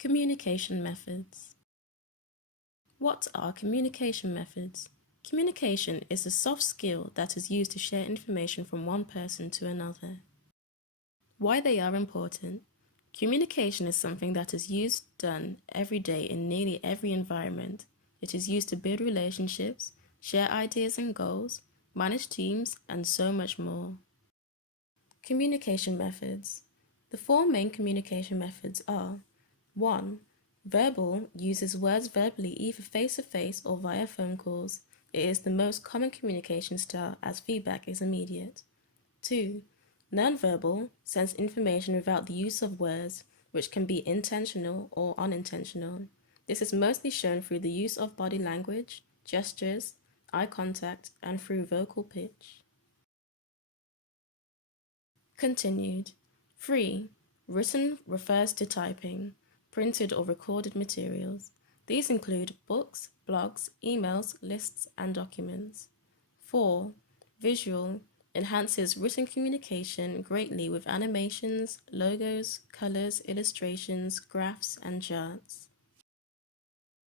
Communication methods. What are communication methods? Communication is a soft skill that is used to share information from one person to another. Why they are important. Communication is something that is done every day in nearly every environment. It is used to build relationships, share ideas and goals, manage teams, and so much more. Communication methods. The four main communication methods are: 1. Verbal uses words verbally either face-to-face or via phone calls. It is the most common communication style as feedback is immediate. 2. Nonverbal sends information without the use of words, which can be intentional or unintentional. This is mostly shown through the use of body language, gestures, eye contact, and through vocal pitch. Continued. 3. Written refers to typing, printed or recorded materials. These include books, blogs, emails, lists, and documents. 4. Visual enhances written communication greatly with animations, logos, colors, illustrations, graphs, and charts.